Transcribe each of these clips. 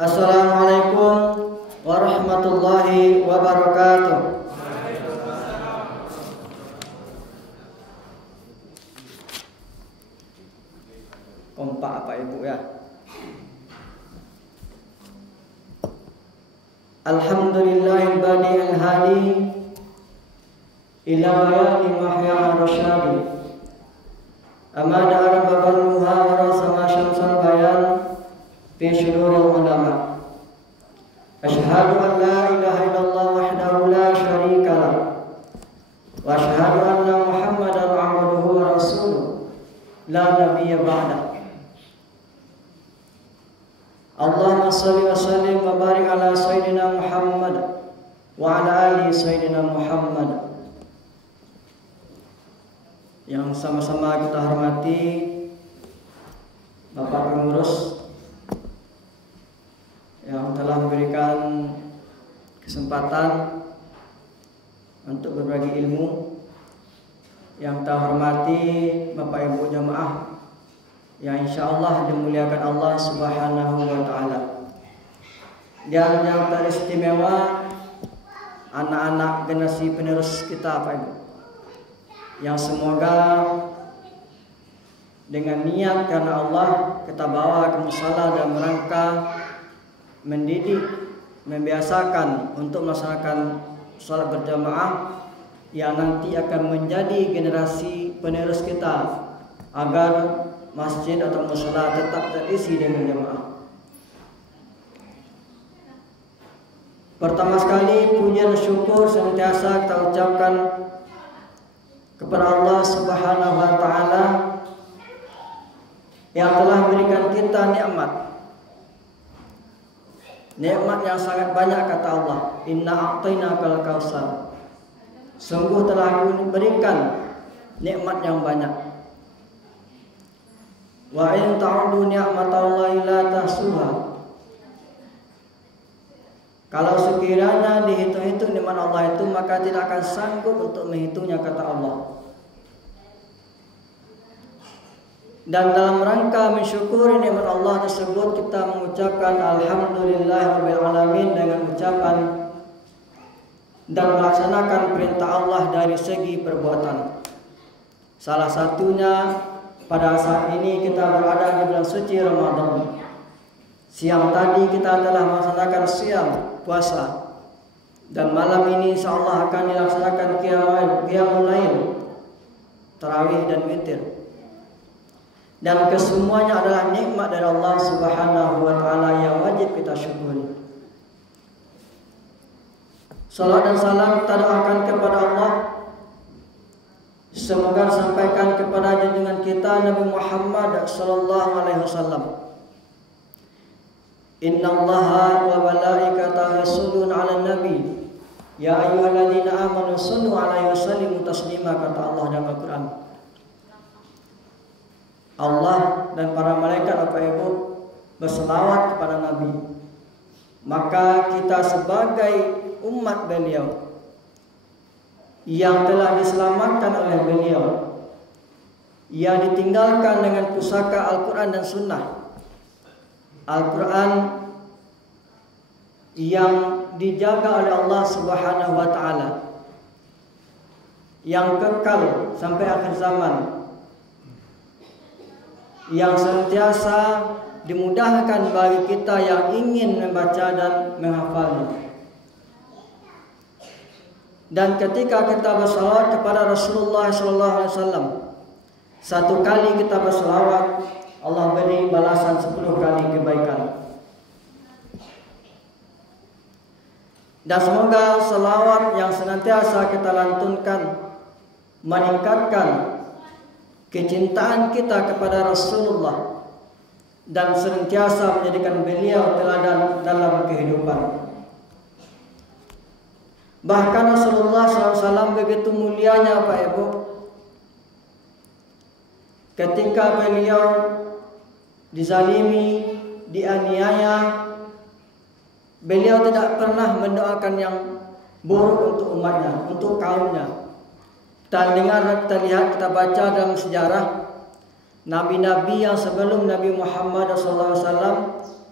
Assalamualaikum warahmatullahi wabarakatuh. Kompak apa ibu ya? Alhamdulillahil badi'il hadi ila bayani mahya rasyadi amada arba balluha wa rasama syamsal bayan fi syururil ulama. Asyhadu an la ilaha illallah wahdahu la syarika lah wa asyhadu anna Muhammadan abduhu wa rasuluh la nabiyya ba'dah. Allahumma shalli wa sallim wa barik ala sayyidina Muhammad wa ala ali sayyidina Muhammad. Yang sama-sama kita hormati Bapak Pengurus yang telah memberikan kesempatan untuk berbagi ilmu. Yang kita hormati Bapak Ibu jamaah yang insyaallah dimuliakan Allah Subhanahu wa taala. Dan yang teristimewa anak-anak generasi penerus kita Pak Ibu, yang semoga dengan niat karena Allah kita bawa ke musala dan merangka mendidik, membiasakan untuk melaksanakan sholat berjamaah yang nanti akan menjadi generasi penerus kita agar masjid atau musala tetap terisi dengan jamaah. Pertama sekali puji dan syukur senantiasa kita ucapkan kepada Allah Subhanahu wa taala yang telah memberikan kita nikmat yang sangat banyak. Kata Allah, inna a'tainakal kautsar, sungguh telah Aku berikan nikmat yang banyak. Wa in ta'udu ni'matallahi la tahsuha, kalau sekiranya dihitung-hitung nikmat Allah itu maka tidak akan sanggup untuk menghitungnya, kata Allah. Dan dalam rangka mensyukuri nikmat Allah tersebut kita mengucapkan alhamdulillahirabbil alamin dengan ucapan dan melaksanakan perintah Allah dari segi perbuatan. Salah satunya pada saat ini kita berada di bulan suci Ramadan. Siang tadi kita telah melaksanakan siang puasa, dan malam ini insyaallah akan dilaksanakan qiyamul lail, tarawih dan witir. Dan kesemuanya adalah nikmat dari Allah Subhanahu wa taala yang wajib kita syukuri. Salat dan salam kita doakan kepada Allah, semoga disampaikan kepada junjungan kita Nabi Muhammad sallallahu alaihi wasallam. Innallaha wa malaikatahu yusholluna 'alan nabi ya ayyuhalladzina amanu shallu 'alaihi wa sallimu taslima, kata Allah dalam Al-Qur'an. Allah dan para malaikat Bapak Ibu berselawat kepada Nabi. Maka kita sebagai umat beliau yang telah diselamatkan oleh beliau, yang ditinggalkan dengan pusaka Al-Quran dan Sunnah. Al-Quran yang dijaga oleh Allah Subhanahu wa taala, yang kekal sampai akhir zaman, yang senantiasa dimudahkan bagi kita yang ingin membaca dan menghafalnya. Dan ketika kita bersalawat kepada Rasulullah SAW, satu kali kita bersalawat, Allah beri balasan 10 kali kebaikan. Dan semoga salawat yang senantiasa kita lantunkan meningkatkan kecintaan kita kepada Rasulullah dan senantiasa menjadikan beliau teladan dalam kehidupan. Bahkan Rasulullah SAW begitu mulianya Pak Ibu, ketika beliau dizalimi, dianiaya, beliau tidak pernah mendoakan yang buruk untuk umatnya, untuk kaumnya. Kita dengar, kita lihat, kita baca dalam sejarah nabi-nabi yang sebelum Nabi Muhammad SAW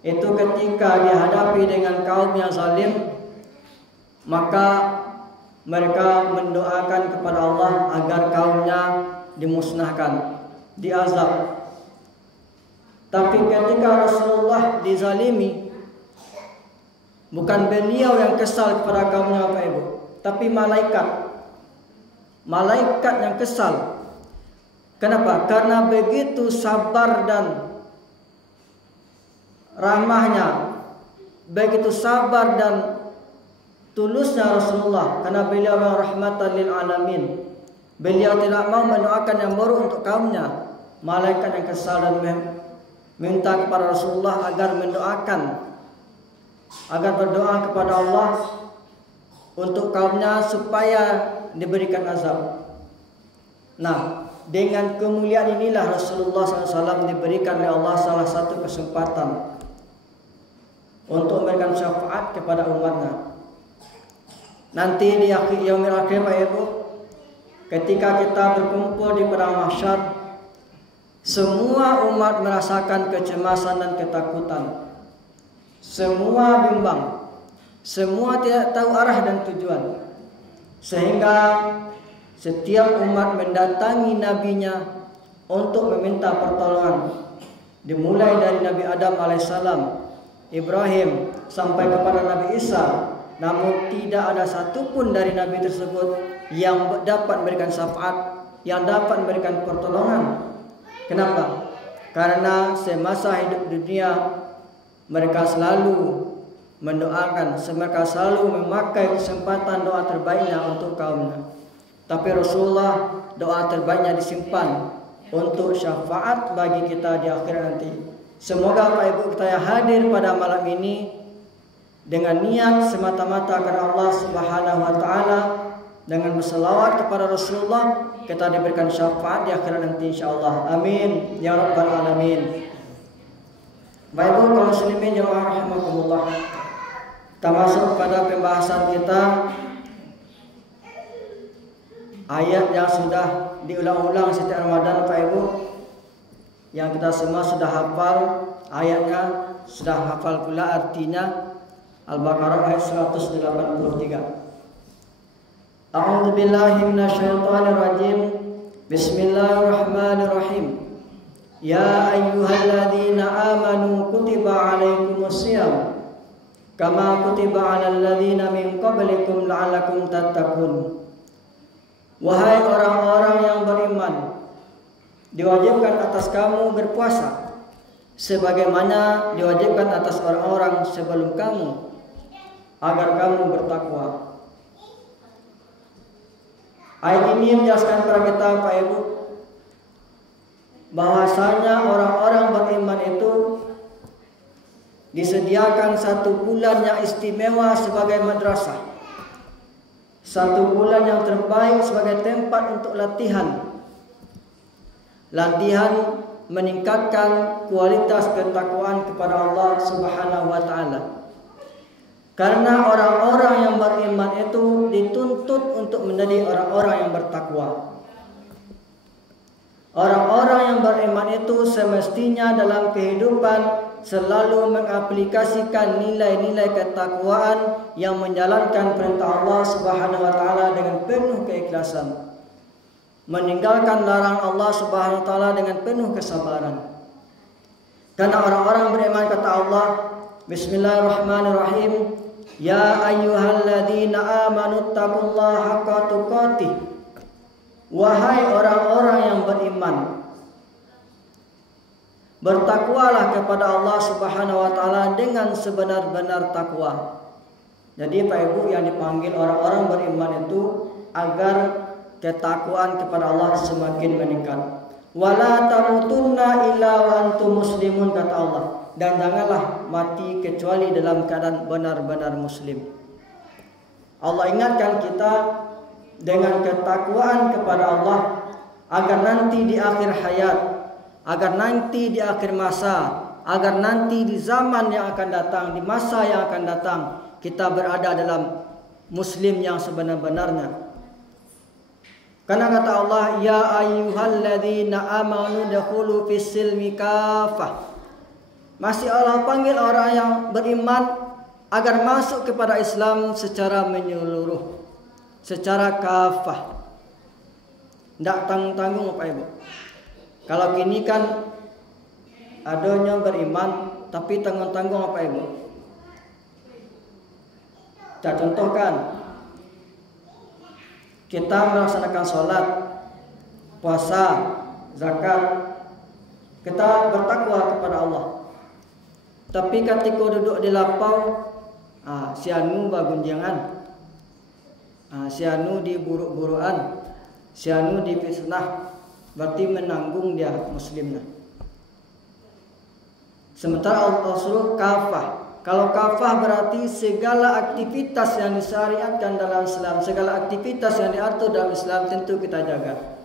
itu ketika dihadapi dengan kaum yang zalim, maka mereka mendoakan kepada Allah agar kaumnya dimusnahkan, diazab. Tapi ketika Rasulullah dizalimi, bukan beliau yang kesal kepada kaumnya Bapak Ibu, tapi malaikat yang kesal. Kenapa? Karena begitu sabar dan ramahnya, begitu sabar dan tulusnya Rasulullah, karena beliau rahmatan lil alamin. Beliau tidak mau mendoakan yang buruk untuk kaumnya. Malaikat yang kesal dan minta kepada Rasulullah agar mendoakan, agar berdoa kepada Allah untuk kaumnya supaya diberikan azab. Nah, dengan kemuliaan inilah Rasulullah SAW diberikan oleh Allah salah satu kesempatan untuk memberikan syafaat kepada umatnya. Nanti di akhir yaumil akhir Pak Ibu, ketika kita berkumpul di padang mahsyar, semua umat merasakan kecemasan dan ketakutan. Semua bimbang, semua tidak tahu arah dan tujuan. Sehingga setiap umat mendatangi nabinya untuk meminta pertolongan. Dimulai dari Nabi Adam alaihissalam, Ibrahim, sampai kepada Nabi Isa. Namun tidak ada satupun dari nabi tersebut yang dapat memberikan syafaat, yang dapat memberikan pertolongan. Kenapa? Karena semasa hidup dunia mereka selalu mendoakan, mereka selalu memakai kesempatan doa terbaiknya untuk kaumnya. Tapi Rasulullah doa terbaiknya disimpan untuk syafaat bagi kita di akhir nanti. Semoga Bapak Ibu kita yang hadir pada malam ini dengan niat semata-mata karena Allah Subhanahu wa taala, dengan berselawat kepada Rasulullah, kita diberikan syafaat di akhirat nanti insyaallah. Amin ya rabbal alamin. Bapak Ibu kaum muslimin jemaah rahimakumullah. Kita masuk pada pembahasan kita ayat yang sudah diulang-ulang setiap Ramadan Bapak Ibu, yang kita semua sudah hafal ayatnya, sudah hafal pula artinya. Al-Baqarah ayat 183. A'udzu billahi minasyaitonir rajim. Bismillahirrahmanirrahim. Ya ayyuhalladzina amanu kutiba 'alaikumusiyam kama kutiba 'alal ladzina min qablikum la'allakum tattaqun. Wahai orang-orang yang beriman, diwajibkan atas kamu berpuasa sebagaimana diwajibkan atas orang-orang sebelum kamu, agar kamu bertakwa. Ayat ini menjelaskan kepada kita Pak Ibu bahwasanya orang-orang beriman itu disediakan satu bulan yang istimewa sebagai madrasah, satu bulan yang terbaik sebagai tempat untuk latihan meningkatkan kualitas ketakwaan kepada Allah Subhanahu wa taala. Karena orang-orang yang beriman itu dituntut untuk menjadi orang-orang yang bertakwa. Orang-orang yang beriman itu semestinya dalam kehidupan selalu mengaplikasikan nilai-nilai ketakwaan yang menjalankan perintah Allah Subhanahu wa taala dengan penuh keikhlasan, meninggalkan larangan Allah Subhanahu wa taala dengan penuh kesabaran. Karena orang-orang beriman, kata Allah, Bismillahirrahmanirrahim, Ya ayyuhalladzina amanu taqullaha haqqa tuqatih. Wahai orang-orang yang beriman, bertakwalah kepada Allah Subhanahu wa taala dengan sebenar-benar takwa. Jadi Pak Ibu, yang dipanggil orang-orang beriman itu agar ketakwaan kepada Allah semakin meningkat. Wala tamutunna illa wa antum muslimun, kata Allah. Dan janganlah mati kecuali dalam keadaan benar-benar muslim. Allah ingatkan kita dengan ketakwaan kepada Allah agar nanti di akhir hayat, agar nanti di akhir masa, agar nanti di zaman yang akan datang, di masa yang akan datang, kita berada dalam muslim yang sebenar-benarnya. Karena kata Allah, Ya ayyuhalladzina amanu dakhulu fis silmi kafah. Masih Allah panggil orang yang beriman agar masuk kepada Islam secara menyeluruh, secara kafah. Tidak tanggung-tanggung Bapak Ibu. Kalau kini kan adanya beriman tapi tanggung-tanggung Bapak Ibu. Kita contohkan, kita melaksanakan sholat, puasa, zakat, kita bertakwa kepada Allah. Tapi ketika duduk di lapau, si anu bagunjangan, si anu di buruk-buruan, si anu di fitnah, berarti menanggung dia muslimnya. Sementara Allah suruh kafah. Kalau kafah berarti segala aktivitas yang disyariatkan dalam Islam, segala aktivitas yang diatur dalam Islam tentu kita jaga.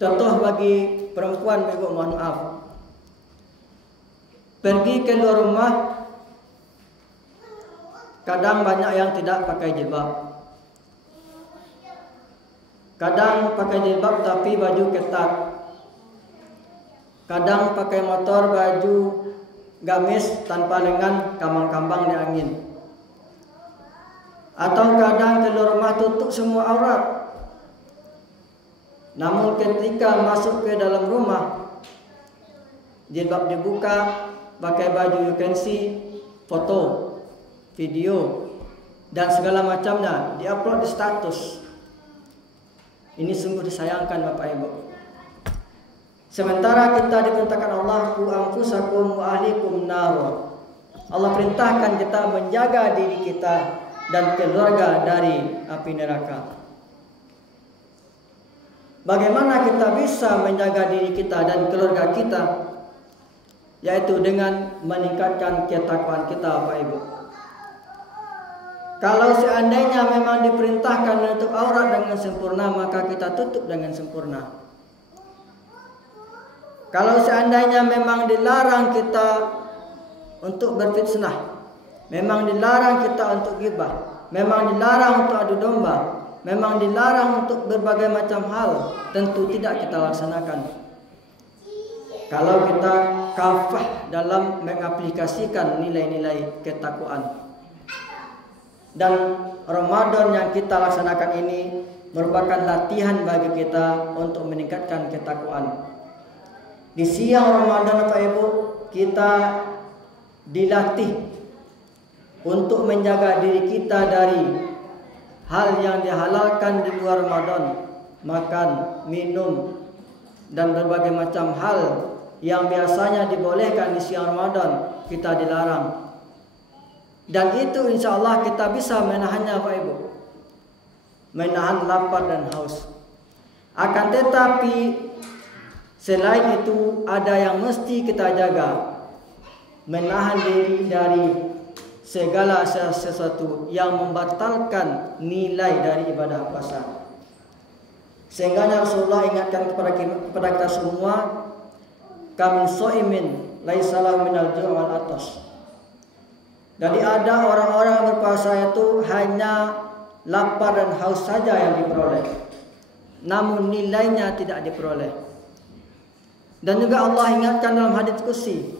Contoh bagi perempuan, Ibu, mohon maaf, pergi keluar rumah, kadang banyak yang tidak pakai jilbab, kadang pakai jilbab tapi baju ketat, kadang pakai motor baju gamis tanpa lengan, kambang-kambang di angin, atau kadang keluar rumah tutup semua aurat. Namun ketika masuk ke dalam rumah, jilbab dibuka, pakai baju you can see, foto, video, dan segala macamnya diupload di status. Ini sungguh disayangkan Bapak Ibu. Sementara kita diperintahkan Allah, ku anfusakum wa ahlikum nar. Allah perintahkan kita menjaga diri kita dan keluarga dari api neraka. Bagaimana kita bisa menjaga diri kita dan keluarga kita? Yaitu dengan meningkatkan ketakwaan kita, Bapak Ibu. Kalau seandainya memang diperintahkan menutup aurat dengan sempurna, maka kita tutup dengan sempurna. Kalau seandainya memang dilarang kita untuk berfitnah, memang dilarang kita untuk ghibah, memang dilarang untuk adu domba, memang dilarang untuk berbagai macam hal, tentu tidak kita laksanakan. Kalau kita kafah dalam mengaplikasikan nilai-nilai ketakwaan. Dan Ramadan yang kita laksanakan ini merupakan latihan bagi kita untuk meningkatkan ketakwaan. Di siang Ramadan, Bapak Ibu, kita dilatih untuk menjaga diri kita dari hal yang dihalalkan di luar Ramadan, makan, minum, dan berbagai macam hal yang biasanya dibolehkan di siang Ramadan, kita dilarang. Dan itu insya Allah kita bisa menahannya, Pak Ibu, menahan lapar dan haus. Akan tetapi selain itu ada yang mesti kita jaga, menahan diri dari segala sesuatu yang membatalkan nilai dari ibadah puasa. Sehingga Rasulullah ingatkan kepada kita semua, kami so'imin laisa lahu minal ju' wal atas. Jadi ada orang-orang yang berpuasa itu hanya lapar dan haus saja yang diperoleh, namun nilainya tidak diperoleh. Dan juga Allah ingatkan dalam hadits qudsi,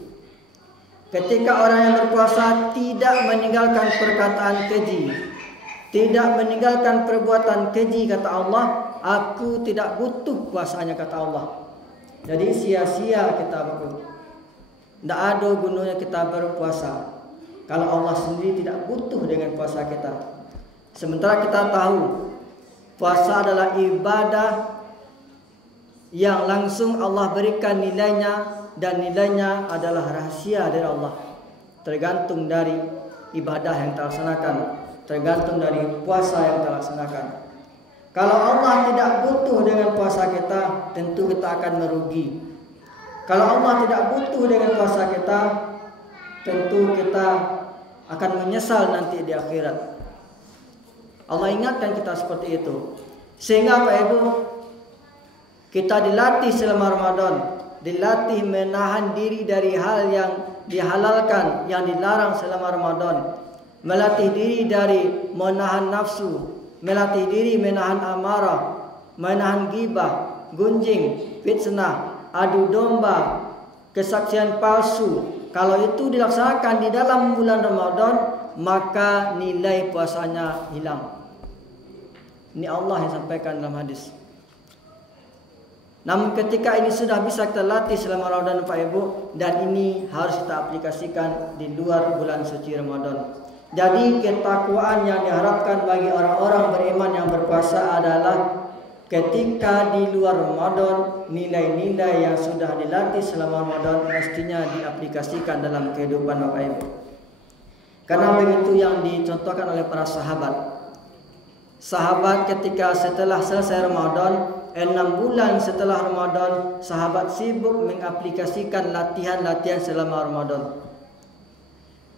ketika orang yang berpuasa tidak meninggalkan perkataan keji, tidak meninggalkan perbuatan keji, kata Allah, aku tidak butuh puasanya, kata Allah. Jadi sia-sia kita berpuasa. Tidak ada gunanya kita berpuasa kalau Allah sendiri tidak butuh dengan puasa kita. Sementara kita tahu puasa adalah ibadah yang langsung Allah berikan nilainya, dan nilainya adalah rahasia dari Allah. Tergantung dari ibadah yang terlaksanakan, tergantung dari puasa yang terlaksanakan. Kalau Allah tidak butuh dengan puasa kita, tentu kita akan merugi. Kalau Allah tidak butuh dengan puasa kita, tentu kita akan menyesal nanti di akhirat. Allah ingatkan kita seperti itu. Sehingga Pak Ibu, kita dilatih selama Ramadan, dilatih menahan diri dari hal yang dihalalkan, yang dilarang selama Ramadan. Melatih diri dari menahan nafsu, melatih diri menahan amarah, menahan ghibah, gunjing, fitnah, adu domba, kesaksian palsu, kalau itu dilaksanakan di dalam bulan Ramadan, maka nilai puasanya hilang. Ini Allah yang sampaikan dalam hadis. Namun ketika ini sudah bisa kita latih selama Ramadan Pak Ibu, dan ini harus kita aplikasikan di luar bulan suci Ramadan. Jadi ketakwaan yang diharapkan bagi orang-orang beriman yang berpuasa adalah ketika di luar Ramadan, nilai-nilai yang sudah dilatih selama Ramadan mestinya diaplikasikan dalam kehidupan Bapak Ibu. Karena begitu yang dicontohkan oleh para sahabat. Sahabat ketika setelah selesai Ramadan, 6 bulan setelah Ramadan, sahabat sibuk mengaplikasikan latihan-latihan selama Ramadan.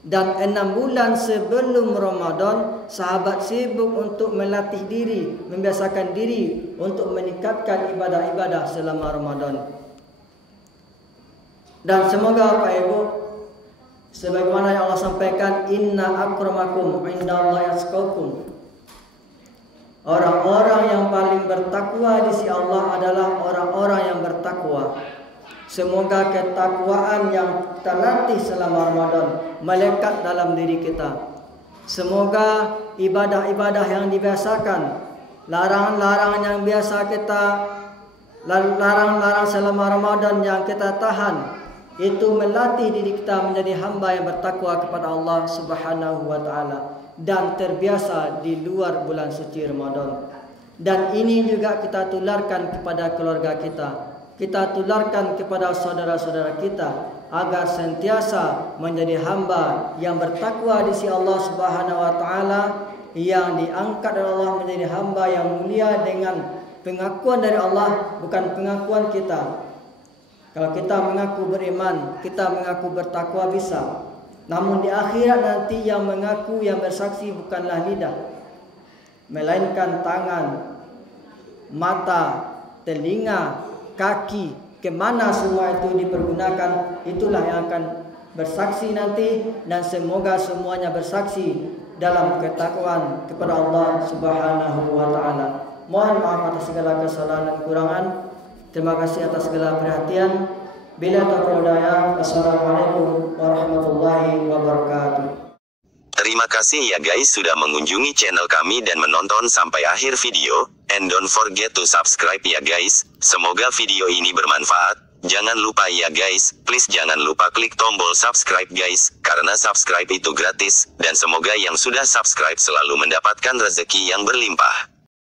Dan 6 bulan sebelum Ramadan, sahabat sibuk untuk melatih diri, membiasakan diri untuk meningkatkan ibadah-ibadah selama Ramadan. Dan semoga Pak Ibu, sebagaimana yang Allah sampaikan, inna akramakum indallahi atqakum. Orang-orang yang paling bertakwa di sisi Allah adalah orang-orang yang bertakwa. Semoga ketakwaan yang kita latih selama Ramadan melekat dalam diri kita. Semoga ibadah-ibadah yang dibiasakan, larangan-larangan yang biasa kita larang selama Ramadan yang kita tahan, itu melatih diri kita menjadi hamba yang bertakwa kepada Allah Subhanahu wa taala dan terbiasa di luar bulan suci Ramadan. Dan ini juga kita tularkan kepada keluarga kita. Kita tularkan kepada saudara-saudara kita agar sentiasa menjadi hamba yang bertakwa di sisi Allah Subhanahu wa taala, yang diangkat oleh Allah menjadi hamba yang mulia dengan pengakuan dari Allah, bukan pengakuan kita. Kalau kita mengaku beriman, kita mengaku bertakwa bisa. Namun di akhirat nanti yang mengaku, yang bersaksi bukanlah lidah, melainkan tangan, mata, telinga, kaki, kemana semua itu dipergunakan, itulah yang akan bersaksi nanti. Dan semoga semuanya bersaksi dalam ketakwaan kepada Allah Subhanahu wa taala. Mohon maaf atas segala kesalahan dan kekurangan. Terima kasih atas segala perhatian. Bila taufiq hidayah. Wassalamualaikum warahmatullahi wabarakatuh. Terima kasih ya guys sudah mengunjungi channel kami dan menonton sampai akhir video. And don't forget to subscribe ya guys. Semoga video ini bermanfaat. Jangan lupa ya guys, please jangan lupa klik tombol subscribe guys, karena subscribe itu gratis. Dan semoga yang sudah subscribe selalu mendapatkan rezeki yang berlimpah.